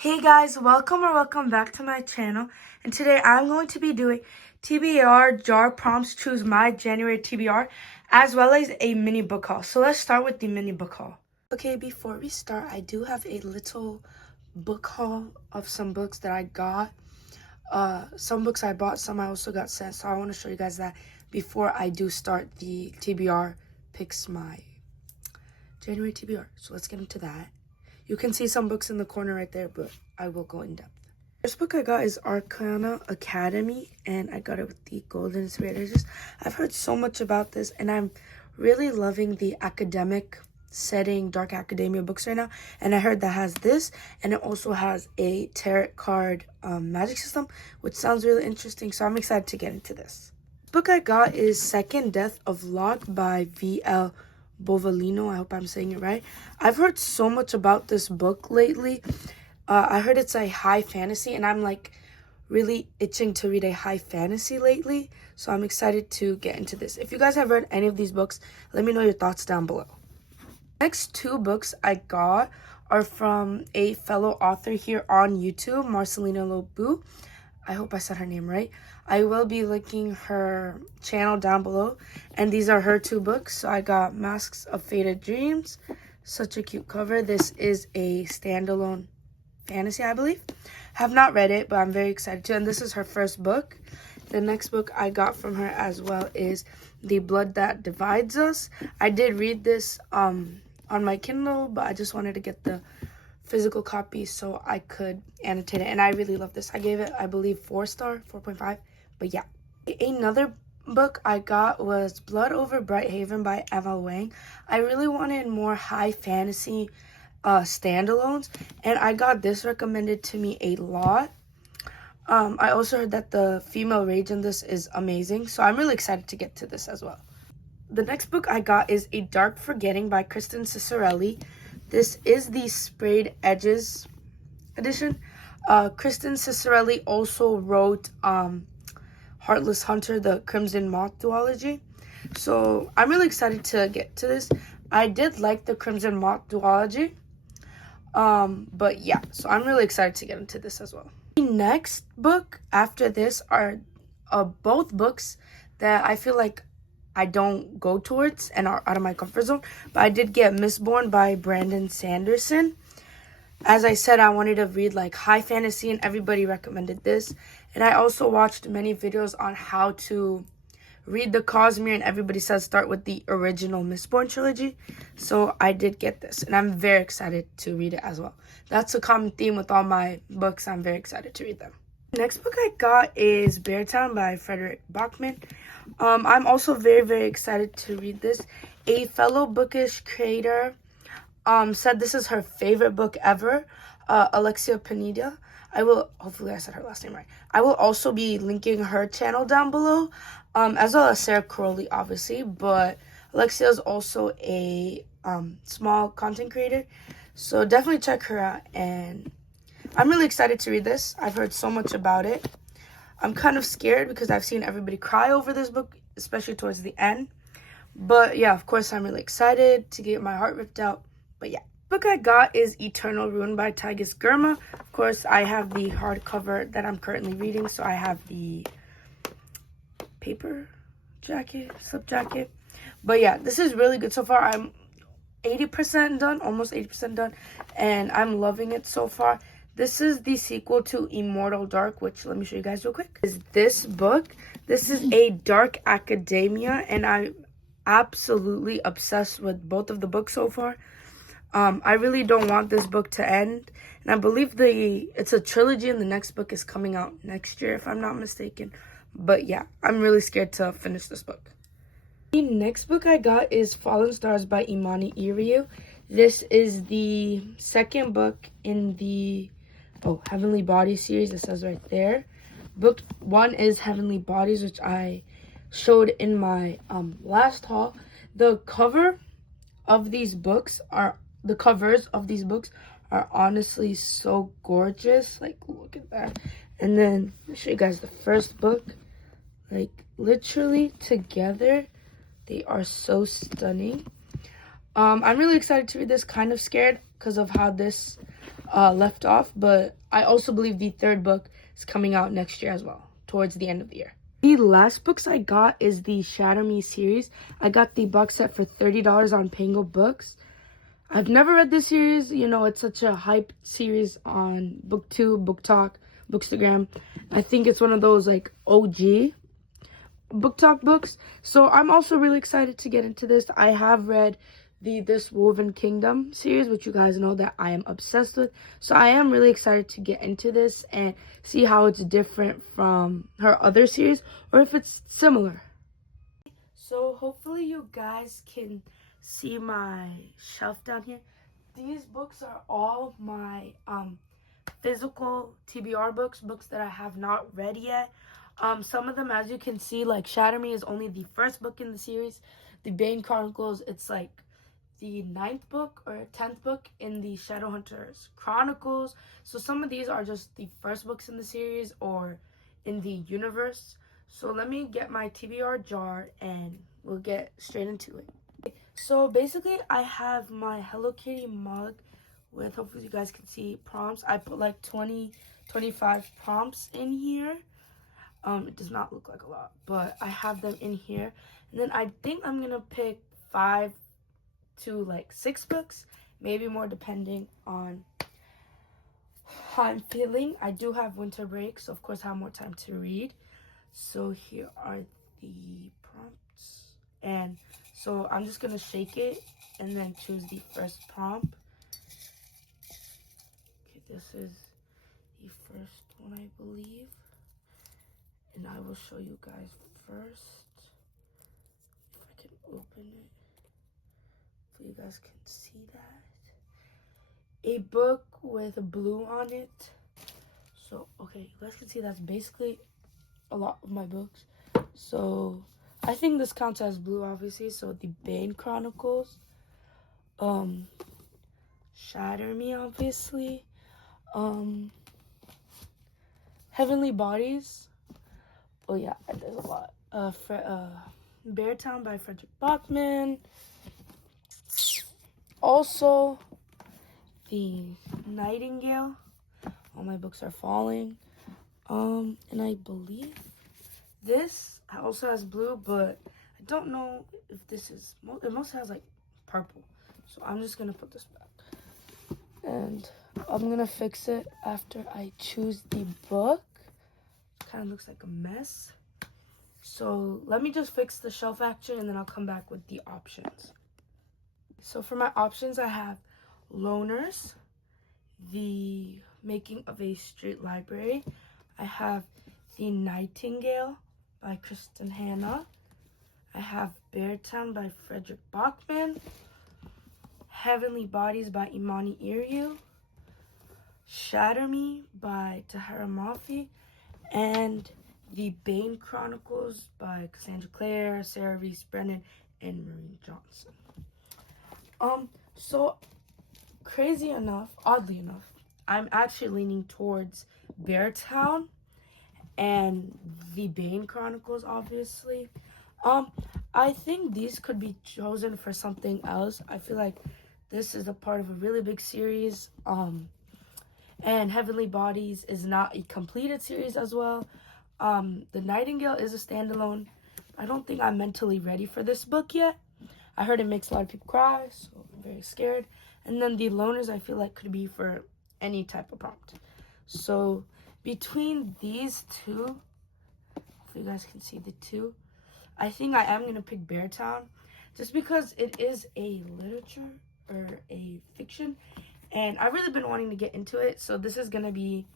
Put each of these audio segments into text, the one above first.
Hey guys, welcome back to my channel. And today I'm going to be doing TBR jar prompts, choose my January TBR, as well as a mini book haul. So let's start with the mini book haul. Okay, before we start, I do have a little book haul of some books that I got. Some books I bought, some I also got sent. So I want to show you guys that before I do start the TBR picks my January TBR. So let's get into that. You can see some books in the corner right there, but I will go in depth. First book I got is Arcana Academy, and I got it with the Golden Inspirators. I've heard so much about this, and I'm really loving the academic setting, dark academia books right now. And I heard that has this, and it also has a tarot card magic system, which sounds really interesting, so I'm excited to get into this. The book I got is Second Death of Locke by V.L. Bovalino. I hope I'm saying it right. I've heard so much about this book lately. I heard it's a high fantasy, and I'm like really itching to read a high fantasy lately. So I'm excited to get into this. If you guys have read any of these books, let me know your thoughts down below. Next two books I got are from a fellow author here on YouTube, Marcelina. I hope I said her name right. I will be linking her channel down below. And these are her two books. So I got Masks of Faded Dreams. Such a cute cover. This is a standalone fantasy, I believe. Have not read it, but I'm very excited to. And this is her first book. The next book I got from her as well is The Blood That Divides Us. I did read this on my Kindle, but I just wanted to get the physical copy so I could annotate it, and I really love this. I gave it, I believe, 4.5, but yeah. Another book I got was Blood Over Bright Haven by Emma Wang. I really wanted more high fantasy standalones, and I got this recommended to me a lot. I also heard that the female rage in this is amazing, so I'm really excited to get to this as well. The next book I got is A Dark Forgetting by Kristen Cicerelli. This is the Sprayed Edges edition. Kristen Cicerelli also wrote Heartless Hunter, the Crimson Moth duology. So I'm really excited to get to this. I did like the Crimson Moth duology. But yeah, so I'm really excited to get into this as well. The next book after this are both books that I feel like I don't go towards and are out of my comfort zone. But I did get Mistborn by Brandon Sanderson. As I said, I wanted to read like high fantasy, and everybody recommended this. And I also watched many videos on how to read the Cosmere, and everybody says start with the original Mistborn trilogy. So I did get this, and I'm very excited to read it as well. That's a common theme with all my books. I'm very excited to read them. The next book I got is Beartown by Frederick Bachman. I'm also very excited to read this. A fellow bookish creator said this is her favorite book ever, Alexia Pineda. Hopefully I said her last name right. I will also be linking her channel down below, as well as Sarah Crowley, obviously. But Alexia is also a small content creator, so definitely check her out. And I'm really excited to read this. I've heard so much about it. I'm kind of scared because I've seen everybody cry over this book, especially towards the end. But yeah, of course, I'm really excited to get my heart ripped out. But yeah. The book I got is Eternal Ruin by Tigis Germa. Of course, I have the hardcover that I'm currently reading, so I have the paper jacket, slip jacket. But yeah, this is really good so far. I'm 80% done, almost 80% done, and I'm loving it so far. This is the sequel to Immortal Dark, which let me show you guys real quick. Is this book? This is a dark academia, and I'm absolutely obsessed with both of the books so far. I really don't want this book to end, and I believe it's a trilogy, and the next book is coming out next year, if I'm not mistaken. But yeah, I'm really scared to finish this book. The next book I got is Fallen Stars by Imani Iriu. This is the second book in the Heavenly Bodies series. It says right there. Book 1 is Heavenly Bodies, which I showed in my last haul. The covers of these books are honestly so gorgeous. Like, look at that. And then I'll show you guys the first book. Like, literally together, they are so stunning. I'm really excited to read this. Kind of scared because of how this left off, but I also believe the third book is coming out next year as well, towards the end of the year. The last books I got is the Shatter Me series. I got the box set for $30 on Pango Books. I've never read this series. You know, it's such a hype series on BookTube, Book Talk, Bookstagram. I think it's one of those like OG Book Talk books. So I'm also really excited to get into this. I have read the This Woven Kingdom series, which you guys know that I am obsessed with. So I am really excited to get into this and see how it's different from her other series or if it's similar. So hopefully you guys can see my shelf down here. These books are all my physical TBR books that I have not read yet. Some of them, as you can see, like Shatter Me is only the first book in the series. The Bane Chronicles, it's like the 9th book or 10th book in the Shadowhunters Chronicles. So some of these are just the first books in the series or in the universe. So let me get my TBR jar and we'll get straight into it. So basically I have my Hello Kitty mug with, hopefully you guys can see, prompts. I put like 25 prompts in here. It does not look like a lot, but I have them in here. And then I think I'm gonna pick 5 to like 6 books, maybe more depending on how I'm feeling. I do have winter break, so of course I have more time to read. So here are the prompts, and so I'm just gonna shake it and then choose the first prompt. Okay, this is the first one, I believe, and I will show you guys first if I can open it so you guys can see that. A book with blue on it. So okay, you guys can see that's basically a lot of my books. So I think this counts as blue, obviously. So the Bane Chronicles, Shatter Me, obviously, Heavenly Bodies. Oh yeah, there's a lot. Beartown by Frederick Bachman. Also, the Nightingale. All my books are falling. And I believe this also has blue, but I don't know if this is, it mostly has like purple. So I'm just gonna put this back. And I'm gonna fix it after I choose the book. Kind of looks like a mess. So let me just fix the shelf action and then I'll come back with the options. So for my options, I have Loners, The Making of a Street Library. I have The Nightingale by Kristen Hanna. I have Beartown by Frederick Bachman. Heavenly Bodies by Imani Iriu. Shatter Me by Tahara Mafi. And The Bane Chronicles by Cassandra Clare, Sarah Reese Brennan, and Marie Johnson. So crazy enough, oddly enough, I'm actually leaning towards Beartown and The Bane Chronicles, obviously. I think these could be chosen for something else. I feel like this is a part of a really big series. And Heavenly Bodies is not a completed series as well. The Nightingale is a standalone. I don't think I'm mentally ready for this book yet. I heard it makes a lot of people cry, so I'm very scared. And then the Loners, I feel like, could be for any type of prompt. So between these two, if you guys can see the two, I think I am going to pick Beartown just because it is a literature or a fiction. And I've really been wanting to get into it. So this is going to be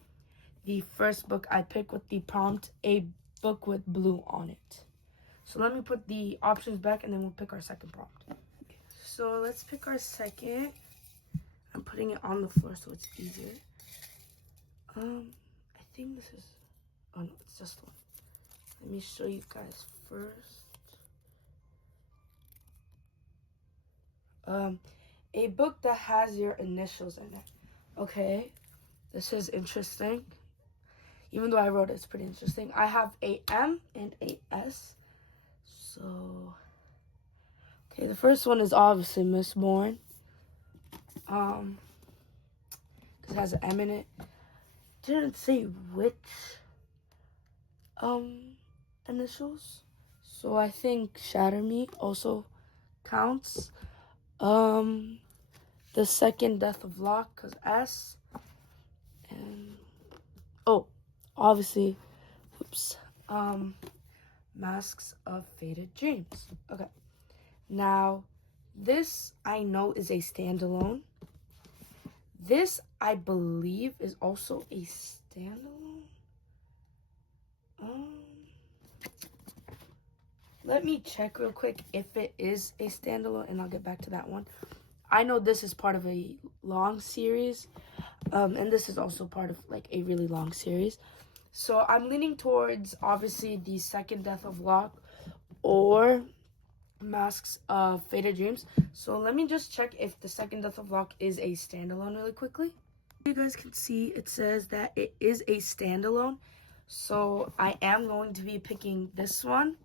the first book I pick with the prompt, a book with blue on it. So let me put the options back and then we'll pick our second prompt. So let's pick our second. I'm putting it on the floor so it's easier. I think this is, oh no, it's just one. Let me show you guys first. A book that has your initials in it. Okay, this is interesting. Even though I wrote it, it's pretty interesting. I have a M and a S. So, okay, the first one is obviously Miss Bourne. Because It has an M in it. Didn't say which initials. So I think Shatter Me also counts. The second Death of Locke, cause S. And obviously, oops. Masks of Faded Dreams. Okay. Now, this I know is a standalone. This I believe is also a standalone. Let me check real quick if it is a standalone, and I'll get back to that one. I know this is part of a long series, and this is also part of like a really long series. So I'm leaning towards obviously the second Death of Locke or Masks of Faded Dreams. So let me just check if the second Death of Locke is a standalone really quickly. You guys can see it says that it is a standalone. So I am going to be picking this one.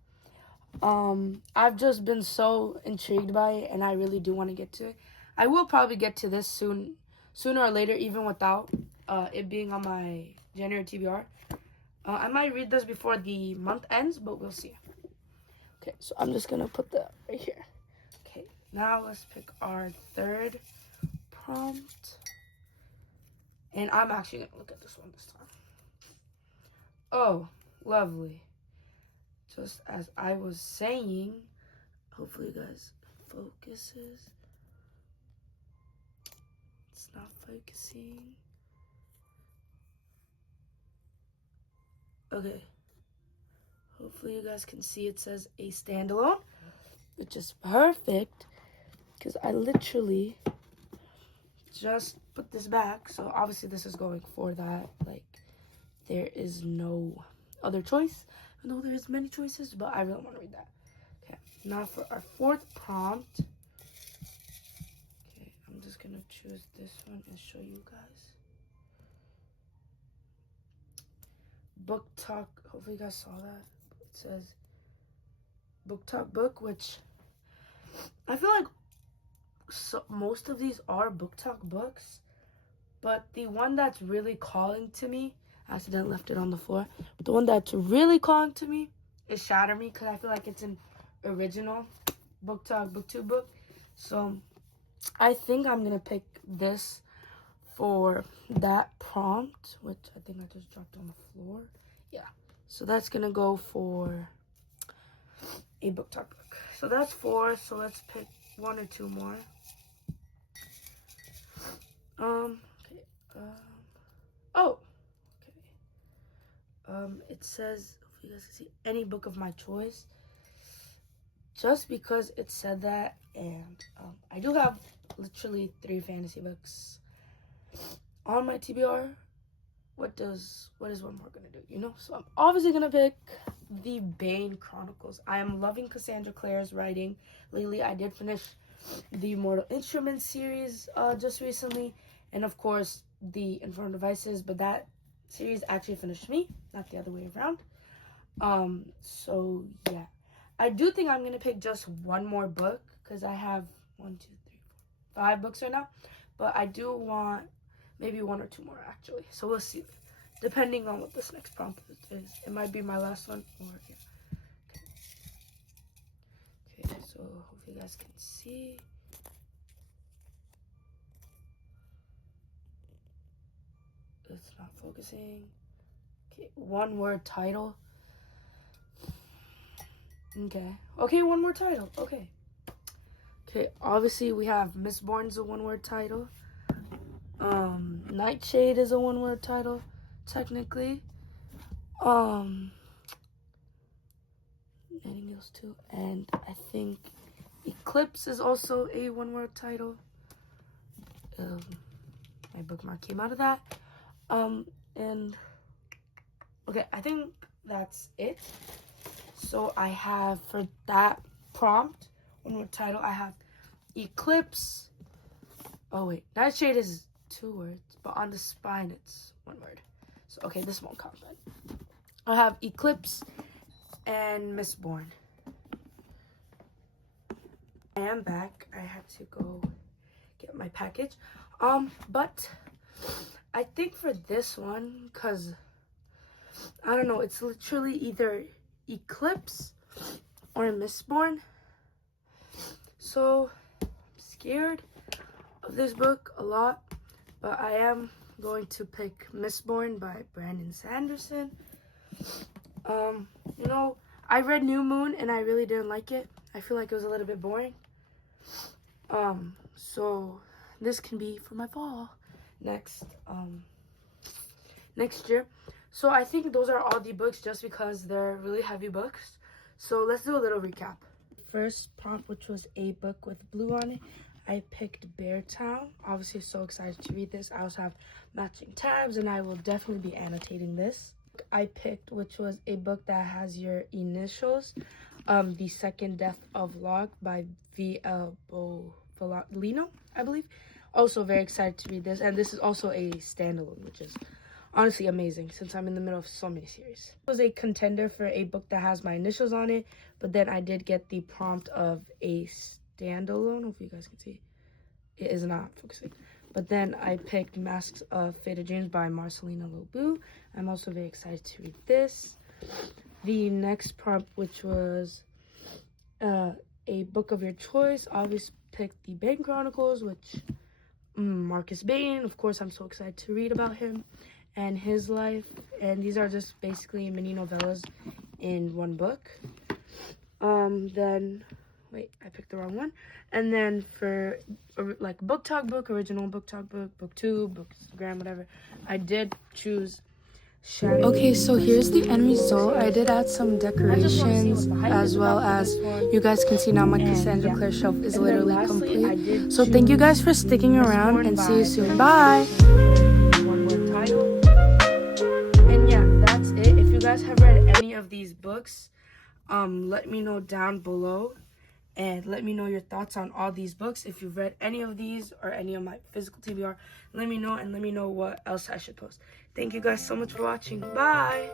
I've just been so intrigued by it, and I really do want to get to it. I will probably get to this sooner or later, even without it being on my January TBR. I might read this before the month ends, but we'll see. Okay, so I'm just gonna put that right here. Okay, now let's pick our third prompt. And I'm actually gonna look at this one this time. Oh, lovely. Just as I was saying, hopefully you guys focuses. It's not focusing. Okay. Hopefully you guys can see it says a standalone, which is perfect because I literally just put this back. So obviously this is going for that. Like, there is no other choice. I know there's many choices, but I really want to read that. Okay, now for our fourth prompt. Okay, I'm just gonna choose this one and show you guys. Book talk. Hopefully you guys saw that. It says book talk book, which I feel like most of these are book talk books, but the one that's really calling to me, I accidentally left it on the floor, but the one that's really calling to me is Shatter Me, because I feel like it's an original book talk booktube book. So I think I'm gonna pick this for that prompt, which I think I just dropped on the floor. Yeah, so that's gonna go for a book talk book. So that's 4. So let's pick 1 or 2 more. Okay. Oh. Okay. It says, if you guys can see, any book of my choice. Just because it said that, and I do have literally 3 fantasy books on my TBR. What is one more gonna do? You know. So I'm obviously gonna pick the Bane Chronicles. I am loving Cassandra Clare's writing lately. I did finish the Mortal Instruments series just recently, and of course the Infernal Devices, but that series actually finished me, not the other way around. So yeah, I do think I'm gonna pick just one more book because I have 1, 2, 3, 4, 5 books right now, but I do want maybe 1 or 2 more actually. So we'll see, depending on what this next prompt is. It might be my last one, or yeah. Okay, so hopefully you guys can see. It's not focusing. Okay, 1 word title. Okay, 1 more title. Okay, obviously we have Mistborn's a 1 word title. Nightshade is a 1 word title, technically. Nightingales too, and I think Eclipse is also a 1 word title. My bookmark came out of that. And okay, I think that's it. So I have, for that prompt, 1 word title, I have Eclipse. Oh wait, Nightshade is 2 words, but on the spine it's 1 word. So okay, this won't count then. I have Eclipse and Mistborn. I am back. I had to go get my package. But I think for this one, because I don't know, it's literally either Eclipse or Mistborn. So I'm scared of this book a lot, but I am going to pick Mistborn by Brandon Sanderson. You know, I read New Moon and I really didn't like it. I feel like it was a little bit boring. So this can be for my fall next year. So I think those are all the books just because they're really heavy books. So let's do a little recap. First prompt, which was a book with blue on it, I picked Beartown. Obviously so excited to read this. I also have matching tabs and I will definitely be annotating this. I picked, which was a book that has your initials, The Second Death of Locke by V.L. Volino, I believe. Also very excited to read this, and this is also a standalone, which is honestly amazing since I'm in the middle of so many series. It was a contender for a book that has my initials on it, but then I did get the prompt of a standalone. Hopefully you guys can see. It is not focusing. But then I picked Masks of Faded Dreams by Marcelina. I'm also very excited to read this. The next prompt, which was a book of your choice, I always picked the Bane Chronicles, which Marcus Bane, of course, I'm so excited to read about him and his life. And these are just basically mini novellas in one book. Then wait, I picked the wrong one. And then for like book talk book, original book talk book, book 2, bookstagram, whatever, I did choose Shadow. Okay, so here's the end result. I did add some decorations as well as you guys can see now my Cassandra Clare shelf is literally complete. So thank you guys for sticking around and see you soon. Bye. One more title. And yeah, that's it. If you guys have read any of these books, let me know down below. And let me know your thoughts on all these books. If you've read any of these or any of my physical TBR, let me know and let me know what else I should post. Thank you guys so much for watching. Bye!